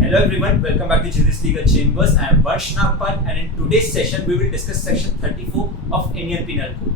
Hello everyone, welcome back to Juris Legal Chambers. I am Varsh Nagpal and in today's session we will discuss section 34 of Indian Penal Code.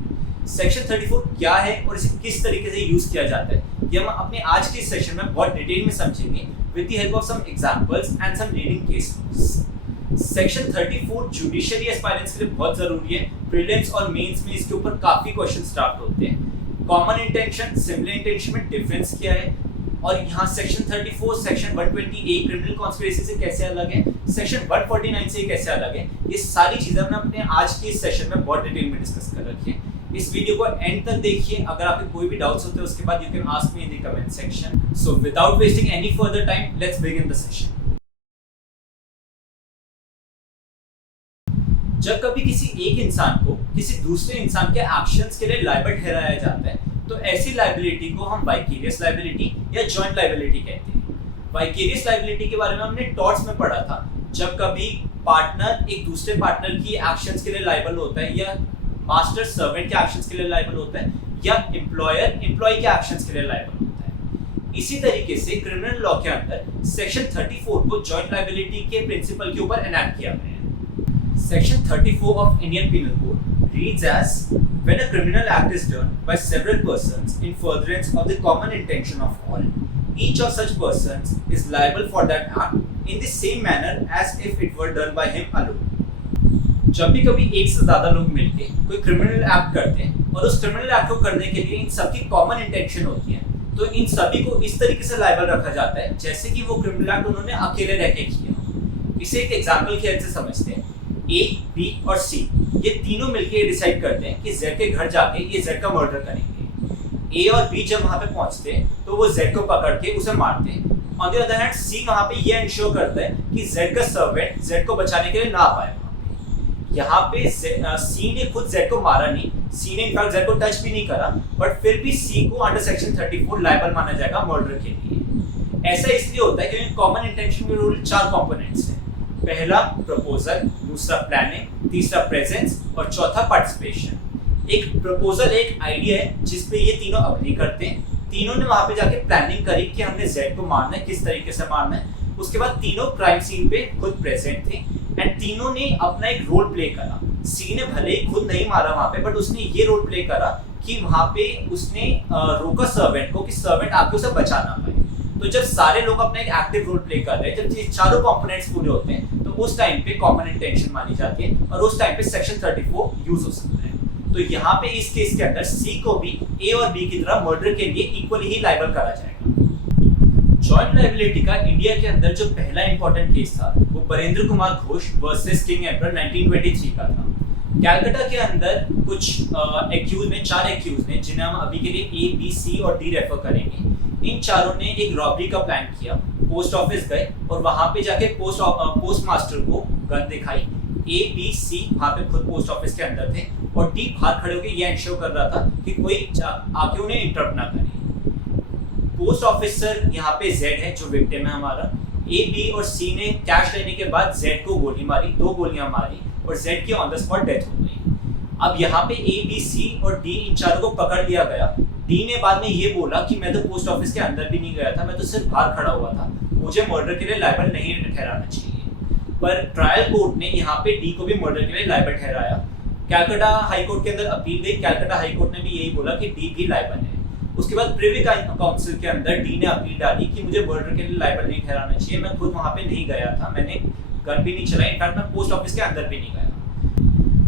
Section 34 क्या है और इसे किस तरीके से use किया जाता है ये हम अपने आज के सेशन में बहुत डिटेल में समझेंगे with the help of some examples and some leading case laws. Section 34 judiciary aspirants के लिए बहुत जरूरी है। प्रीलिम्स और मेंस में इसके ऊपर काफी क्वेश्चन स्टार्ट होते हैं। कॉमन इंटेंशन सिमिलर इंटेंशन में डिफरेंस क्या है और यहाँ section 34 section 120A criminal conspiracy से कैसे अलग है, सेक्शन 149 से कैसे अलग है, ये सारी चीजें हमने अपने आज के सेशन में बहुत डिटेल में डिस्कस कर रखी है। इस वीडियो को एंड तक देखिए। अगर आपके कोई भी डाउट्स होते हैं उसके बाद you can ask me in the comment section. So without wasting any further time let's begin the session. जब कभी किसी एक इंसान को किसी दूसरे इंसान के एक्शंस के लिए लायबल ठहराया जाता है तो ऐसी लायबिलिटी को हम वाइकेरियस लायबिलिटी या जॉइंट लायबिलिटी कहते हैं। वाइकेरियस लायबिलिटी के बारे में हमने टॉर्ट्स में पढ़ा था। जब कभी पार्टनर एक दूसरे पार्टनर की एक्शंस के लिए लायबल होता है या मास्टर सर्वेंट के एक्शंस के लिए लायबल होता है या एम्प्लॉयर एम्प्लॉय के एक्शंस के लिए लायबल होता है। इसी तरीके से क्रिमिनल लॉ के अंदर सेक्शन 34 को जॉइंट लायबिलिटी के प्रिंसिपल के ऊपर एनैक्ट किया गया है। Section 34 of Indian Penal Code reads as when a criminal act is done by several persons in furtherance of the common intention of all, each of such persons is liable for that act in the same manner as if it were done by him alone. जब भी कभी एक से ज्यादा लोग मिलके कोई criminal act करते हैं और उस क्रिमिनल एक्ट को करने के लिए इन सबकी कॉमन इंटेंशन होती है तो इन सभी को इस तरीके से लायबल रखा जाता है जैसे कि वो क्रिमिनल एक्ट उन्होंने अकेले रह के किया। इसे एक एग्जाम्पल की हेल्प से समझते हैं। ए, बी और सी ये तीनों मिलकर डिसाइड करते हैं कि जेड के घर जाके ये जेड का मर्डर करेंगे। ए और बी जब वहां पे पहुंचते हैं तो वो जेड को पकड़ के उसे मारते हैं। ऑन द अदर हैंड सी वहां पे ये इंश्योर करता है कि जेड का सर्वेंट जेड को बचाने के लिए ना आ पाए। यहाँ पे सी ने खुद जेड को मारा नहीं, सी ने इनफैक्ट जेड को टच भी नहीं करा, बट फिर भी सी को अंडर सेक्शन 34 लायबल माना जाएगा मर्डर के लिए। ऐसा इसलिए होता है क्योंकि कॉमन इंटेंशन के रूल 4 कंपोनेंट्स हैं। पहला प्रपोजल, दूसरा प्लानिंग, तीसरा प्रेजेंस और चौथा पार्टिसिपेशन। एक प्रपोजल एक आइडिया है जिसपे ये तीनों अग्री करते हैं। तीनों ने वहां पे जाके प्लानिंग करी कि हमने जेड को मारना है, किस तरीके से मारना है। उसके बाद तीनों क्राइम सीन पे खुद प्रेजेंट थे एंड तीनों ने अपना एक रोल प्ले करा। सी ने भले ही खुद नहीं मारा वहां पे, बट उसने ये रोल प्ले करा कि वहां पे उसने रोका सर्वेंट को कि सर्वेंट आपको उसे बचा ना पाए। तो जब सारे लोग अपना एक एक्टिव रोल प्ले कर रहे हैं, जब ये चारों कंपोनेंट्स पूरे होते हैं तो उस टाइम पे कॉमन इंटेंशन मानी जाती है और उस टाइम पे सेक्शन 34 यूज हो सकता है। तो यहाँ पे इस केस के अंदर सी को भी ए और बी की तरह मर्डर के लिए इक्वली ही लायबल करा जाएगा। जॉइंट लायबिलिटी का इंडिया के अंदर जो पहला इंपॉर्टेंट केस था वो Barendra Kumar Ghosh versus king emperor 1923 का था। कैलकाटा के अंदर कुछ एक्यूज ने 4 एक्यूज ने जिन्हें हम अभी के लिए ए, बी, सी और डी रेफर करेंगे। इन चारों ने एक रॉबरी का प्लान किया। पोस्ट ऑफिस गए और वहां पे जाके पोस्ट मास्टर को गन दिखाई। ए, बी, सी वहां पे खुद पोस्ट ऑफिस के अंदर थे और डी बाहर खड़े होकर ये इंश्योर कर रहा था कि कोई आके उन्हें इंटरप्ट ना करे। पोस्ट ऑफिसर यहाँ पे जेड है जो विक्टिम है हमारा। ए, बी और सी ने कैश लेने के बाद जेड को गोली मारी, 2 गोलियां मारी और जेड की ऑन द स्पॉट डेथ हो गई। अब यहाँ पे ए, बी, सी और डी इन चारों को पकड़ लिया गया। डी ने बाद में ये बोला कि मैं तो पोस्ट ऑफिस के अंदर भी नहीं गया था, मैं तो सिर्फ बाहर खड़ा हुआ था, मुझे मर्डर के लिए लायबल नहीं ठहराना चाहिए। पर ट्रायल कोर्ट ने यहाँ पे डी को भी मर्डर के लिए लायबल ठहराया। कैलकाटा हाई कोर्ट के अंदर अपील गई। कैलकाटा हाई कोर्ट ने भी यही बोला कि डी भी लायबल है। उसके बाद प्रिवी काउंसिल के अंदर डी ने अपील डाली कि मुझे मर्डर के लिए लायबल नहीं ठहराना चाहिए, मैं खुद वहां पे नहीं गया था, मैंने गन भी नहीं चलाई, इनफैक्ट मैं पोस्ट ऑफिस के अंदर भी नहीं गया।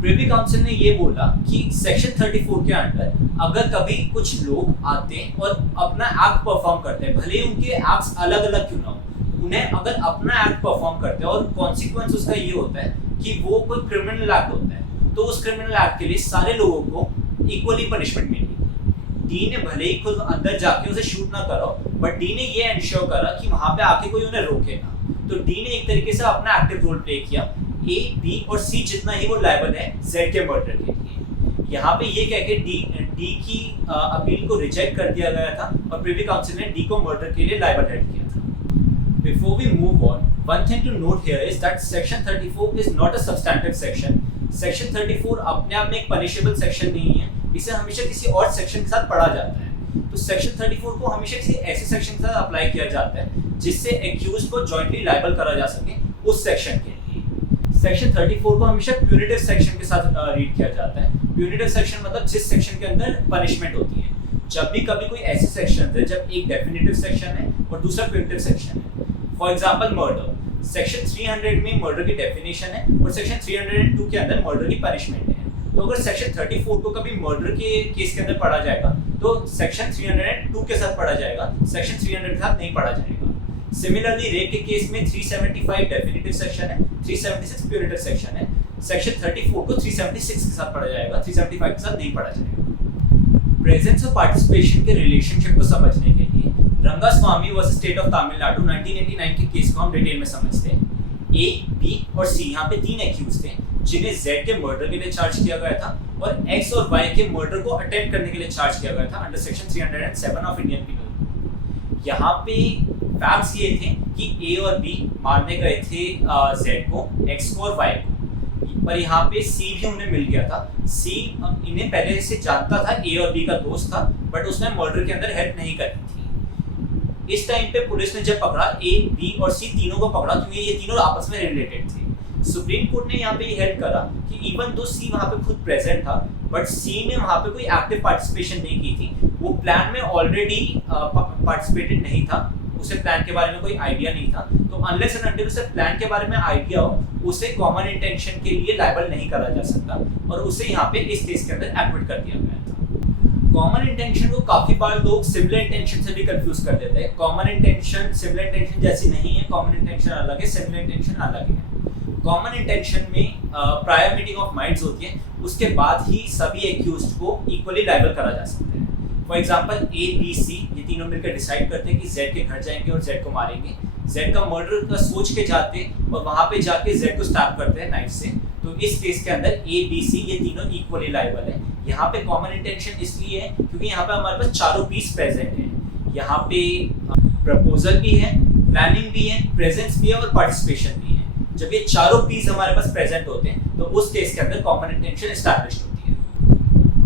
प्रिवी काउंसिल ने ये बोला कि सेक्शन 34 के अंदर अगर कभी कुछ लोग आते हैं और अपना एक्ट परफॉर्म करते हैं, भले उनके एक्ट्स अलग अलग क्यों ना हो, उन्हें अगर अपना एक्ट परफॉर्म करते हैं और कॉन्सिक्वेंस उसका ये होता है कि वो कोई क्रिमिनल एक्ट होता है तो उस क्रिमिनल एक्ट के लिए सारे लोगों को इक्वली पनिशमेंट मिलेगी। डी ने भले ही खुद अंदर जाके उसे शूट ना करो, बट डी ने ये इंश्योर करा कि वहां पे आके कोई उन्हें रोके ना। तो डी ने एक तरीके से अपना एक्टिव रोल प्ले किया। ए, बी और सी जितना ही वो लायबल है जेड के मर्डर के लिए। यहाँ पे ये कह के डी की अपील को रिजेक्ट कर दिया गया था और प्रिवी काउंसिल ने डी को मर्डर के लिए लायबल हेड किया था। Before we move on, one thing to note here is that section 34 is not a substantive section. Section 34 अपने आप में एक पनिशेबल सेक्शन नहीं है, इसे हमेशा किसी और सेक्शन के साथ पढ़ा जाता है। तो सेक्शन 34 को हमेशा किसी ऐसे सेक्शन के साथ अप्लाई किया जाता है जिससे एक्यूज को जॉइंटली लायबल करा जा सके उस सेक्शन के लिए। सेक्शन 34 को हमेशा प्यूनिटिव सेक्शन के साथ रीड किया जाता है। प्यूनिटिव सेक्शन मतलब जिस सेक्शन के अंदर पनिशमेंट होती है। जब भी कभी कोई ऐसे सेक्शन है जब एक डेफिनेटिव सेक्शन है और दूसरा प्यूनिटिव सेक्शन है, फॉर एग्जांपल मर्डर, सेक्शन 300 में मर्डर की डेफिनेशन है और सेक्शन 302 के अंदर मर्डर की पनिशमेंट है। तो अगर सेक्शन 34 को कभी मर्डर के केस के अंदर पढ़ा जाएगा तो सेक्शन 302 के साथ पढ़ा जाएगा, सेक्शन 300 के साथ नहीं पढ़ा जाएगा। सिमिलरली रेप के केस में 375 डेफिनेटिव सेक्शन है, 376 प्यूनिटिव सेक्शन है। सेक्शन 34 को 376 के साथ पढ़ा जाएगा, 375 के साथ नहीं पढ़ा जाएगा। प्रेजेंस और पार्टिसिपेशन के रिलेशनशिप को समझने के लिए Rangaswamy versus state of Tamil Nadu 1989 के केस को हम डिटेल में समझते हैं। ए, बी और सी यहाँ पे 3 एक्यूज थे जिन्हें जेड के मर्डर के लिए चार्ज किया गया था और एक्स और वाई के मर्डर को अटेम्प्ट करने के लिए चार्ज किया गया था under section 307 of Indian penal code. यहाँ पे फैक्ट्स ये थे कि ए और बी मारने गए थे जेड को, एक्स को और वाई को, पर यहाँ पे सी भी उन्हें मिल गया था। सी इन्हें पहले से जानता था, ए और बी का दोस्त था, बट उसने मर्डर के अंदर हेल्प नहीं करी थी। इस टाइम पे पुलिस ने जब पकड़ा ए, बी और सी तीनों को पकड़ा क्योंकि ये तीनों आपस में रिलेटेड थे। सुप्रीम कोर्ट ने यहाँ पे ये हेल्प करा कि इवन दो सी वहाँ पे खुद प्रेजेंट था बट सी ने वहाँ पे कोई एक्टिव पार्टिसिपेशन नहीं की थी, वो प्लान में ऑलरेडी पार्टिसिपेटेड नहीं था, उसे प्लान के बारे में कोई आइडिया नहीं था। तो अनलेस एंड अनटिल उसे प्लान के बारे में आइडिया हो, उसे कॉमन इंटेंशन के लिए लायबल नहीं करा जा सकता और उसे यहाँ पे इस केस के अंदर एक्विट कर दिया गया था। कॉमन इंटेंशन को काफी बार लोग सिमिलर इंटेंशन से भी कंफ्यूज कर देते हैं। कॉमन इंटेंशन सिमिलर इंटेंशन जैसी नहीं है, कॉमन इंटेंशन अलग है, सिमिलर इंटेंशन अलग है। कॉमन इंटेंशन में प्रायर मीटिंग ऑफ माइंड्स होती है, उसके बाद ही सभी एक्यूज्ड को इक्वली लायबल करा जा सकता है। फॉर एग्जांपल ए, बी, सी ये तीनों मिलकर डिसाइड करते हैं कि जेड के घर जाएंगे और जेड को मारेंगे। जेड का मर्डर का सोच के जाते और वहां पे जाके जेड को स्टैब करते हैं नाइफ से। तो इस केस के अंदर ए, बी, सी ये तीनों इक्वली लायबल है। यहाँ पे कॉमन इंटेंशन इसलिए है क्योंकि यहाँ पे हमारे पास चारों पीस प्रेजेंट है। यहाँ पे प्रपोजल भी है, प्लानिंग भी है, प्रेजेंस भी है और पार्टिसिपेशन भी है। जब ये चारों पीस हमारे पास प्रेजेंट होते हैं तो उस केस के अंदर कॉमन इंटेंशन एस्टैब्लिश्ड होती है।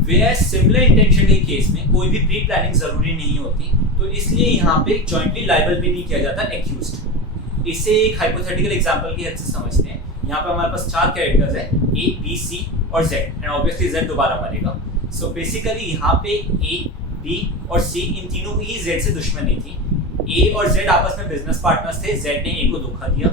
वे सिमिलर इंटेंशन के केस में कोई भी प्री प्लानिंग जरूरी नहीं होती, तो इसलिए यहाँ पे जॉइंटली लायबल भी नहीं किया जाता एक्यूज्ड। इसे एक हाइपोथेटिकल एग्जांपल की हेल्प से समझते हैं। यहाँ पे हमारे पास 4 कैरेक्टर्स है, ए, बी, सी और जेड, एंड ऑब्वियसली जेड दोबारा मरेगा। सो बेसिकली यहाँ पे ए, बी और सी इन तीनों की ही जेड से दुश्मनी थी। ए और जेड आपस में बिजनेस पार्टनर्स थे, जेड ने ए को धोखा दिया।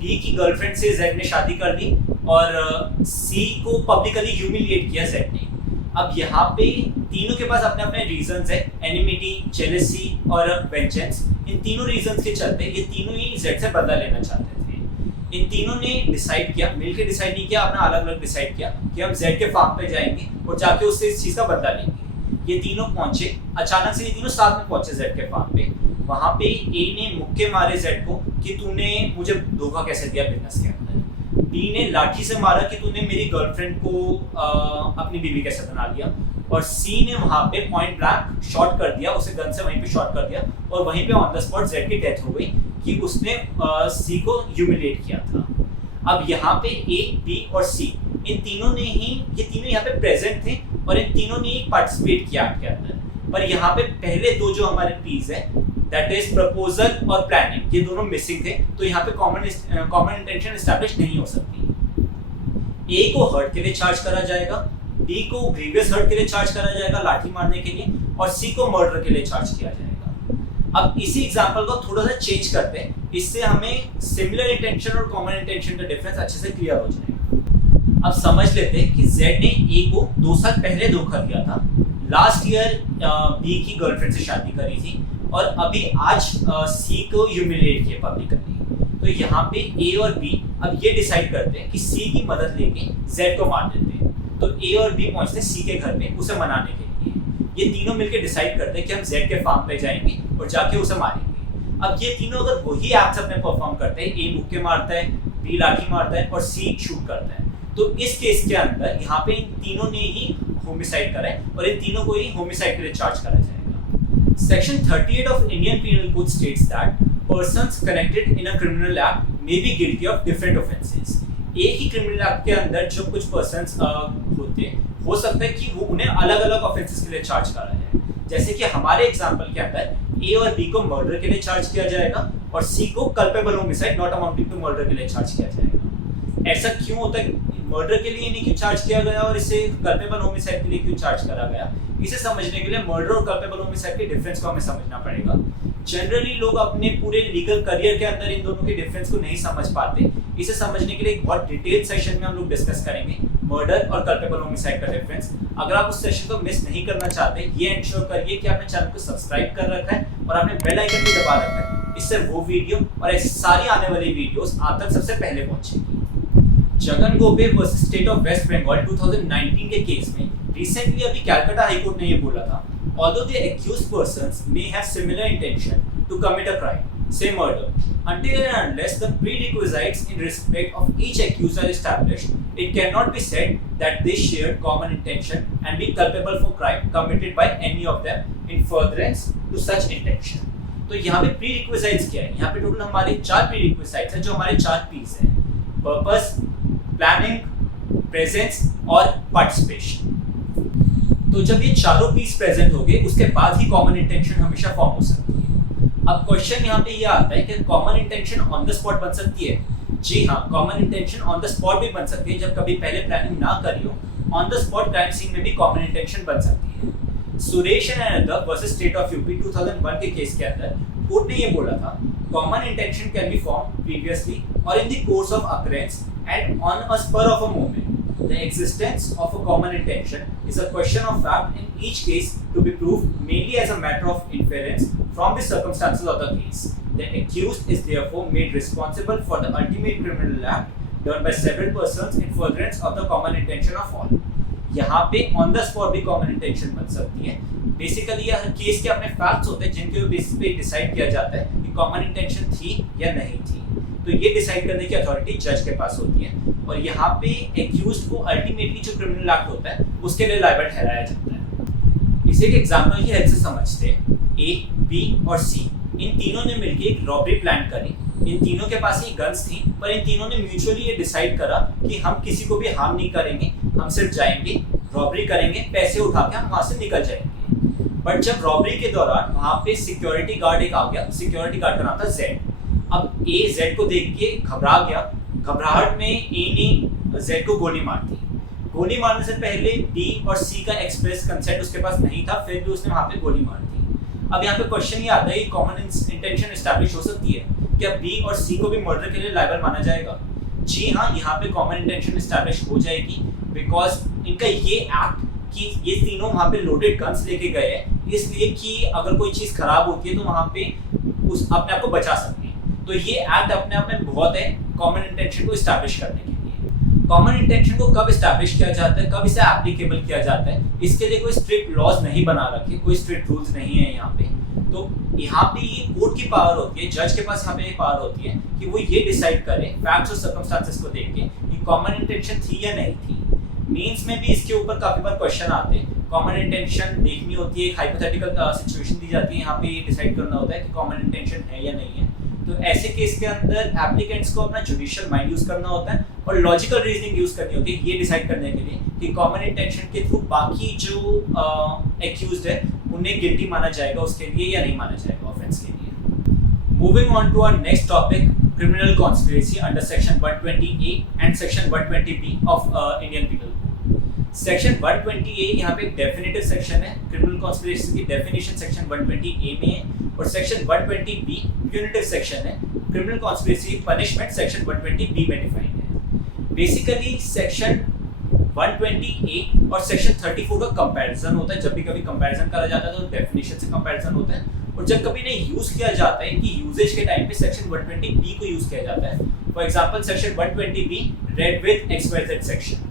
बी की गर्लफ्रेंड से जेड ने शादी कर ली और सी को पब्लिकली ह्यूमिलिएट किया जेड ने। अब यहाँ पे तीनों के पास अपने अपने रीजंस है, एनिमिटी, जेलसी और वेंजेंस। इन तीनों रीजंस के चलते ये तीनों ही जेड से बदला लेना चाहते थे। इन तीनों ने डिसाइड किया, मिलकर डिसाइड नहीं किया, अपना अलग अलग डिसाइड किया कि हम जेड के फार्म पे जाएंगे और जाके उससे इस चीज का बदला लेंगे। ये तीनों पहुंचे, अचानक से ये तीनों साथ में पहुंचे जेड के फार्म पे। वहां पे ए ने मुक्के मारे जेड को कि तूने मुझे धोखा कैसे दिया बिजनेस के अंदर। बी ने लाठी से मारा कि तूने मेरी गर्लफ्रेंड को अपनी बीवी कैसे बना लिया। और सी ने वहां पे पॉइंट ब्लैंक शॉट कर दिया, उसे गन से वहीं पे शॉट कर दिया और वहीं पे ऑन द स्पॉट जेड की डेथ हो गई कि उसने सी को ह्यूमिलिएट किया था। अब यहाँ पे ए, बी और सी इन तीनों ने ही, ये तीनों यहाँ पे प्रेजेंट थे और इन तीनों ने पार्टिसिपेट किया एक्ट के अंदर। पर यहाँ पे पहले दो जो हमारे पीस है, दैट इज प्रपोजल और प्लानिंग, ये दोनों मिसिंग थे, तो यहाँ पे कॉमन इंटेंशन एस्टैब्लिश नहीं हो सकती। ए को हर्ट के लिए चार्ज करा जाएगा, बी को ग्रीवियस हर्ट के लिए चार्ज करा जाएगा लाठी मारने के लिए, और सी को मर्डर के लिए चार्ज किया जाएगा। अब इसी एग्जांपल को थोड़ा सा चेंज करते हैं, इससे हमें सिमिलर इंटेंशन और कॉमन इंटेंशन का डिफरेंस अच्छे से क्लियर हो जाएगा। अब समझ लेते हैं कि जेड ने ए को 2 साल पहले धोखा दिया था, लास्ट ईयर बी की गर्लफ्रेंड से शादी करी थी और अभी आज सी को ह्यूमिलिएट किया पब्लिकली। तो यहाँ पे ए और बी अब ये डिसाइड करते हैं कि सी की मदद लेके जेड को मार देते हैं। तो ए और बी पहुंचते हैं सी के घर में उसे मनाने के लिए। ये तीनों मिलकर डिसाइड करते हैं कि हम जेड के फार्म पे जाएंगे और जाके उसे मारेंगे। अब ये तीनों अगर वही एक्ट्स अपने परफॉर्म करते हैं, ए मुक्के मारता है, बी लाठी मारता है और सी शूट करता है, तो इस केस के अंदर यहाँ पे इन तीनों ने ही होमिसाइड करा है और इन तीनों को ही होमिसाइड के लिए चार्ज करा जाएगा। Section 38 of Indian penal code states that persons connected in a criminal act may be guilty of different offences। एक ही क्रिमिनल एक्ट के अंदर जो कुछ पर्सन्स होते हैं, हो सकता है कि वो उन्हें अलग अलग ऑफेंसेस के लिए चार्ज करा जाए। जैसे कि हमारे एग्जांपल के अंदर ए और बी को मर्डर के लिए चार्ज किया जाएगा और सी को culpable homicide not amounting to murder के लिए चार्ज किया जाएगा। ऐसा क्यों होता है? मर्डर के लिए नहीं क्यों चार्ज किया गया और इसे कल्पेबल होमिसाइड के लिए क्यों चार्ज करा गया? इसे समझने के लिए मर्डर और कल्पेबल होमिसाइड के डिफरेंस को हमें समझना पड़ेगा। जनरली लोग अपने पूरे लीगल करियर के अंदर इन दोनों के डिफरेंस को नहीं समझ पाते। इसे समझने के लिए एक बहुत डिटेल सेशन में हम लोग डिस्कस करेंगे मर्डर और कल्पेबल होमिसाइड का डिफरेंस। अगर आप उस सेशन को मिस नहीं करना चाहते, ये इंश्योर करिए कि आपने चैनल को सब्सक्राइब कर रखा है और आपने बेल आइकन भी दबा रखा है। इससे वो वीडियो और ऐसी सारी आने वाली वीडियोस आप तक सबसे पहले पहुंचेगी। Jagan Gope versus state of West Bengal 2019 के केस में रिसेंटली अभी कलकत्ता हाई कोर्ट ने ये बोला था, although the accused persons may have similar intention to commit a crime, say murder, until and unless the prerequisites in respect of each accused are established, it cannot be said that they shared common intention and be culpable for crime committed by any of them in furtherance to such intention. तो यहाँ पे prerequisites क्या है? यहाँ पे total हमारे 4 prerequisites हैं जो हमारे 4 P's हैं: purpose, planning, presence और participation। तो जब ये चारों पीस प्रेजेंट हो गए उसके बाद ही कॉमन इंटेंशन हमेशा फॉर्म हो सकती है। अब क्वेश्चन यहाँ पे ये आता है कि common intention on the spot बन सकती है? जी हाँ, common intention on the spot भी बन सकती है। जब कभी पहले प्लानिंग ना करी हो, on the spot crime scene में भी कॉमन इंटेंशन बन सकती है। Suresh and another versus state of UP 2001 के केस के अंदर कोर्ट ने ये बोला था, common intention can be form previously और in the course of occurrence and on a spur of a moment. The existence of a common intention is a question of fact in each case to be proved mainly as a matter of inference from the circumstances of the case. The accused is therefore made responsible for the ultimate criminal act done by several persons in furtherance of the common intention of all. यहाँ पे on the spot भी common intention बन सकती है। Basically यह case के अपने facts होते हैं जिनके बेसिस पे डिसाइड किया जाता है कि कॉमन इंटेंशन थी या नहीं थी। तो ये डिसाइड करने की अथॉरिटी जज के पास होती है और यहाँ पे एक्यूज्ड को अल्टीमेटली जो क्रिमिनल एक्ट होता है उसके लिए लायबल ठहराया जाता है। इसे एक एग्जांपल की हेल्प से समझते हैं। ए, बी और सी इन तीनों ने मिलकर एक रॉबरी प्लान करी। इन तीनों के पास ही गन्स थी, पर इन तीनों ने म्यूचुअली ये डिसाइड करा कि हम किसी को भी हार्म नहीं करेंगे, हम सिर्फ जाएंगे, रॉबरी करेंगे, पैसे उठा के हम वहां से निकल जाएंगे। बट जब रॉबरी के दौरान वहां पे सिक्योरिटी गार्ड एक आ गया। सिक्योरिटी गार्ड का नाम था जेड। अब ए जेड को देख के घबरा गया। घबराहट में ए ने जेड को गोली मार दी। गोली मारने से पहले बी और सी का एक्सप्रेस कंसेंट उसके पास नहीं था, फिर भी उसने वहां पे गोली मार दी। अब यहाँ पे क्वेश्चन ये आता है कि कॉमन इंटेंशन एस्टैब्लिश हो सकती है क्या बी और सी को भी मर्डर के लिए लायबल माना जाएगा? जी हाँ, यहाँ पे कॉमन इंटेंशन एस्टैब्लिश हो जाएगी बिकॉज इनका ये एक्ट कि ये तीनों वहाँ पे लोडेड गन्स लेके गए हैं, इसलिए कि अगर कोई चीज खराब होती है तो वहाँ पे उस अपने आप को बचा सकते हैं। तो ये एक्ट अपने आप में बहुत है कॉमन इंटेंशन को एस्टैब्लिश करने के लिए। कॉमन इंटेंशन को कब एस्टैब्लिश किया जाता है, कब इसे एप्लीकेबल किया जाता है, इसके लिए कोई स्ट्रिक्ट लॉज नहीं बना रखे, कोई स्ट्रिक्ट रूल्स नहीं है यहाँ पे। तो यहाँ पे ये कोर्ट की पावर होती है, जज के पास यहाँ पे ये पावर होती है कि वो ये डिसाइड करे फैक्ट्स और सर्कमस्टांसेस को देख के कि कॉमन इंटेंशन थी या नहीं थी। मीन्स में भी इसके ऊपर काफी बार क्वेश्चन आते हैं। कॉमन इंटेंशन देखनी होती है, एक हाइपोथेटिकल सिचुएशन दी जाती है, यहाँ पे ये डिसाइड करना होता है कि कॉमन इंटेंशन है या नहीं है। तो ऐसे केस के अंदर एप्लीकेंट्स को अपना जुडिशियल माइंड यूज करना होता है और लॉजिकल रीजनिंग यूज करनी होती है ये डिसाइड करने के लिए कि कॉमन इंटेंशन के थ्रू बाकी जो एक्यूज्ड है उन्हें गिल्टी माना जाएगा उसके लिए या नहीं माना जाएगा ऑफेंस के लिए। Moving on to our next topic, criminal conspiracy under section 120A and section 120B of Indian Penal Code। section 120A यहाँ पे डेफिनेटिव सेक्शन है, criminal conspiracy की डेफिनेशन section 120A में है और section 120B punitive सेक्शन है, criminal conspiracy punishment section 120B में defined है। बेसिकली section 120A और section 34 का कंपैरिजन होता है। जब भी कभी कंपैरिजन करा जाता है तो डेफिनेशन से कंपैरिजन होता है और जब कभी नहीं यूज किया जाता है कि यूजेज के टाइम पे सेक्शन 120B को यूज किया जाता है। For example section 120B read with XYZ section.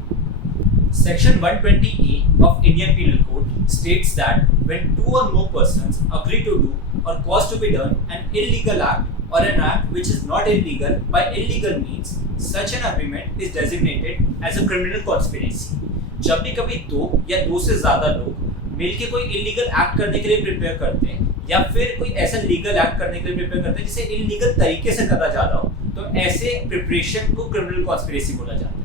Section 120A of Indian Penal Code states that when two or more persons agree to do or cause to be done an illegal act or an act which is not illegal by illegal means, such an agreement is designated as a criminal conspiracy। जब भी कभी दो या दो से ज्यादा लोग मिलके कोई इलीगल एक्ट करने के लिए प्रिपेयर करते हैं या फिर कोई ऐसा लीगल एक्ट करने के लिए प्रिपेयर करते हैं जिसे इलीगल तरीके से करा जा रहा हो, तो ऐसे प्रिपरेशन को क्रिमिनल कॉन्स्पिरेसी बोला जाता है।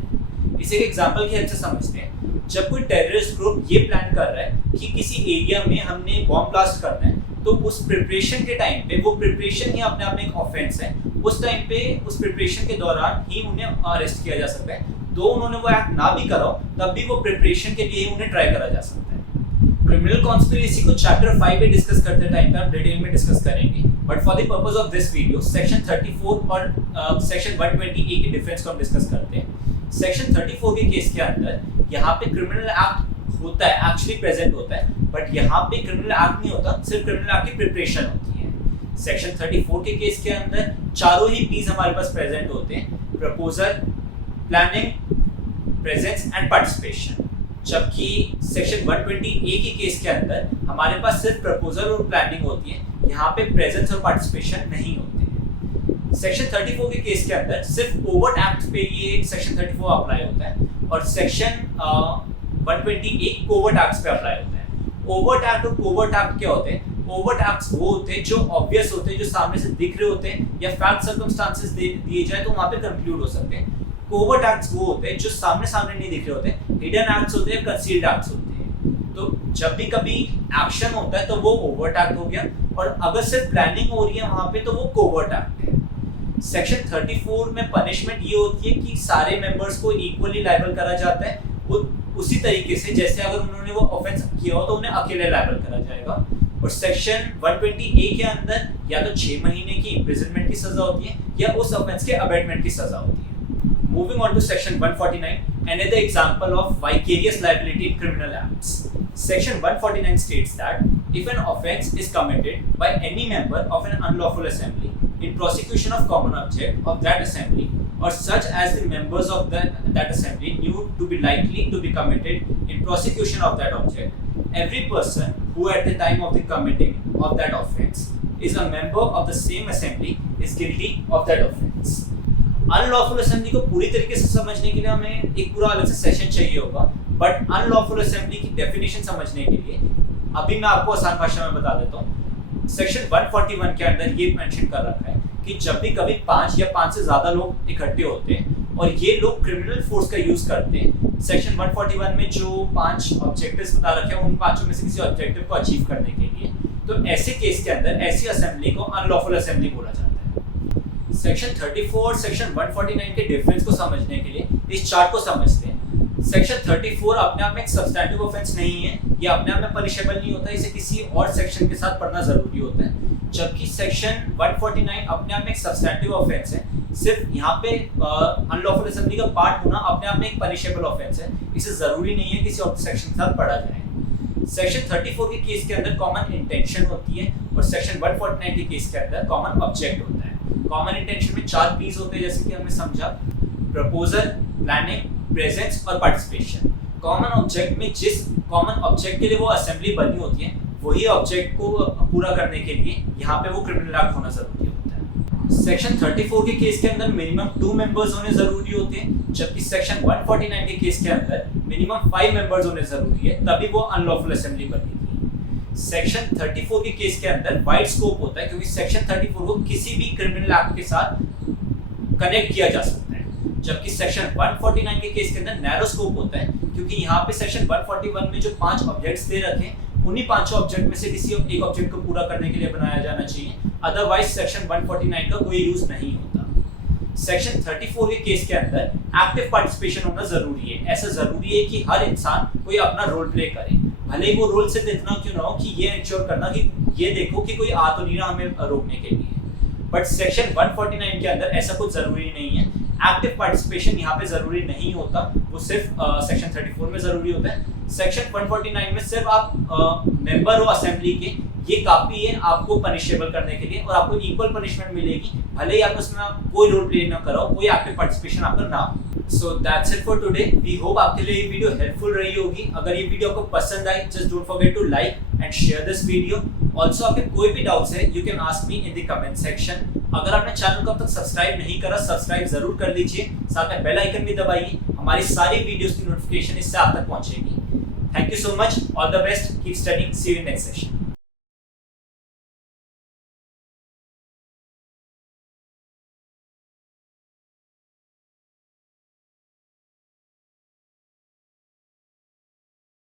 इसे एक एग्जांपल की हेल्प से समझते हैं। जब कोई टेररिस्ट ग्रुप ये प्लान कर रहा है कि किसी एरिया में हमने बॉम्ब ब्लास्ट करना है, तो उस प्रिपरेशन के टाइम पे, वो प्रिपरेशन ही अपने आप में एक ऑफेंस है, उस टाइम पे उस प्रिपरेशन के दौरान ही उन्हें अरेस्ट किया जा सकता है। तो उन्होंने वो एक्ट ना भी करा तब भी वो प्रिपरेशन के लिए उन्हें ट्राई करा जा सकता है। क्रिमिनल कॉन्स्पिरेसी को चैप्टर 5 में डिस्कस करते टाइम पे हम डिटेल में डिस्कस करेंगे, but for the purpose of this video section 34 और सेक्शन 120A के डिफरेंस को हम डिस्कस करते हैं। सेक्शन 34 के केस के अंदर यहाँ पे क्रिमिनल एक्ट होता है, एक्चुअली प्रेजेंट होता है, बट यहाँ पे क्रिमिनल एक्ट नहीं होता, सिर्फ क्रिमिनल एक्ट की प्रिपरेशन होती है। सेक्शन 34 के केस के अंदर चारों ही पीस हमारे पास प्रेजेंट होते हैं, proposal, planning, presence and participation. जबकि सेक्शन 120A के केस के अंदर हमारे पास सिर्फ प्रपोजल और प्लानिंग होती है, यहाँ पे प्रेजेंस और पार्टिसिपेशन नहीं होते हैं। सेक्शन 34 के केस के अंदर सिर्फ ओवर्ट एक्ट पे ये सेक्शन 34 अप्लाई होता है और सेक्शन 120A कोवर्ट एक्ट्स पे अप्लाई होता है। ओवर्ट एक्ट और कोवर्ट एक्ट क्या होते हैं? ओवर्ट एक्ट्स वो होते हैं जो ऑब्वियस होते हैं, जो सामने से दिख रहे होते हैं, या फैक्ट सर्कमस्टांसेस दिए जाए तो वहाँ पे कंक्लूड हो सकते हैं। कोवर्ट एक्ट्स वो होते हैं जो सामने सामने नहीं दिख रहे होते, हिडन एक्ट्स होते हैं, कंसील्ड एक्ट्स होते हैं। तो जब भी कभी एक्शन होता है तो वो ओवर्ट एक्ट हो गया, और अगर सिर्फ प्लानिंग हो रही है वहां पे तो वो कोवर्ट एक्ट है। सेक्शन 34 में पनिशमेंट ये होती है कि सारे मेंबर्स को इक्वली लायबल करा जाता है, वो उसी तरीके से जैसे अगर उन्होंने वो ऑफेंस किया हो तो उन्हें अकेले लायबल करा जाएगा। और सेक्शन 120A के अंदर या तो 6 महीने की इम्प्रिजनमेंट की सजा होती है या उस ऑफेंस के अबेटमेंट की सजा होती है। Moving on to section 149, another example of vicarious liability in criminal acts. Section 149 states that if an offence is committed by any member of an unlawful assembly in prosecution of common object of that assembly, or such as the members of that assembly knew to be likely to be committed in prosecution of that object, every person who at the time of the committing of that offence is a member of the same assembly is guilty of that offence. Unlawful assembly को पूरी तरीके से समझने के लिए हमें एक पूरा अलग से सेशन चाहिए होगा, बट अनलॉफुल असेंबली की डेफिनेशन समझने के लिए अभी मैं आपको आसान भाषा में बता देता हूँ। सेक्शन 141 के अंदर ये मेंशन कर रखा है कि जब भी कभी 5 या 5 से ज्यादा लोग इकट्ठे होते हैं और ये लोग क्रिमिनल फोर्स का यूज करते हैं, सेक्शन 141 में जो 5 ऑब्जेक्टिव्स बता रखे हैं उन 5 में से किसी ऑब्जेक्टिव को अचीव करने के लिए, तो ऐसे केस के अंदर ऐसी असेंबली को अनलॉफुल असेंबली बोला जाता है। सेक्शन 34 और सेक्शन 149 के डिफरेंस को समझने के लिए इस चार्ट को समझते हैं। सेक्शन 34 अपने आप में एक सब्सटैंटिव ऑफेंस नहीं है, ये अपने आप में पनिशेबल नहीं होता, इसे किसी और सेक्शन के साथ पढ़ना जरूरी होता है। जबकि सेक्शन 149 अपने आप में एक सब्सटैंटिव ऑफेंस है, सिर्फ यहाँ पे अनलॉफुल असेंबली का पार्ट होना अपने आप में एक पनिशेबल ऑफेंस है, इसे जरूरी नहीं है किसी और सेक्शन के साथ पढ़ा जाए। सेक्शन 34 के केस के अंदर कॉमन इंटेंशन होती है और सेक्शन 149 के केस के अंदर कॉमन ऑब्जेक्ट होता है। कॉमन इंटेंशन में 4 पीस होते हैं, जैसे कि हमने समझा, प्रपोजल, प्लानिंग, प्रेजेंस और पार्टिसिपेशन। कॉमन ऑब्जेक्ट में जिस कॉमन ऑब्जेक्ट के लिए वो असेंबली बनी होती है वही ऑब्जेक्ट को पूरा करने के लिए यहाँ पे वो क्रिमिनल एक्ट होना जरूरी होता है। सेक्शन 34 के केस के अंदर मिनिमम 2 मेंबर्स होने जरूरी होते हैं, जबकि सेक्शन 149 के केस के अंदर मिनिमम 5 मेंबर्स होने जरूरी है, तभी वो अनलॉफुल असेंबली बनेगी। सेक्शन 34 के केस के अंदर वाइड स्कोप होता है, क्योंकि सेक्शन 34 को किसी भी क्रिमिनल एक्ट के साथ कनेक्ट किया जा सकता है, जबकि सेक्शन 149 के केस के अंदर नैरो स्कोप होता है, क्योंकि यहाँ पे सेक्शन 141 में जो 5 ऑब्जेक्ट्स दे रखे हैं उन्हीं 5 ऑब्जेक्ट में से किसी एक ऑब्जेक्ट को पूरा करने के लिए बनाया जाना चाहिए, अदरवाइज सेक्शन 149 का कोई यूज नहीं होता। सेक्शन 34 के केस के अंदर एक्टिव पार्टिसिपेशन होना जरूरी है। ऐसा जरूरी है कि हर इंसान कोई अपना रोल प्ले करे, भले ही वो रोल सिर्फ इतना क्यों ना हो कि ये इंश्योर करना कि ये देखो कि कोई आ तो नहीं रहा हमें रोकने के लिए, बट सेक्शन 149 के अंदर ऐसा कुछ जरूरी नहीं है। एक्टिव पार्टिसिपेशन यहाँ पे जरूरी नहीं होता, वो सिर्फ सेक्शन 34 में जरूरी होता है। सेक्शन 149 में सिर्फ आप मेंबर हो असेंबली के, ये काफी है आपको पनिशेबल करने के लिए, और आपको इक्वल पनिशमेंट मिलेगी भले ही आप उसमें कोई रोल प्ले ना करो, कोई एक्टिव पार्टिसिपेशन आपका ना हो। So that's it for today. We hope आपके लिए ये वीडियो हेल्पफुल रही होगी। अगर ये वीडियो आपको पसंद आई, just don't forget to like and share this video. Also आपके कोई भी डाउट्स है you can ask me in the comment section. अगर आपने चैनल को अब तक सब्सक्राइब नहीं करा, सब्सक्राइब जरूर कर लीजिए, साथ में बेल आइकन भी दबाइए, हमारी सारी वीडियोस की नोटिफिकेशन इससे आप तक पहुंचेगी। Thank you so much, all the best, keep studying, see you in next session.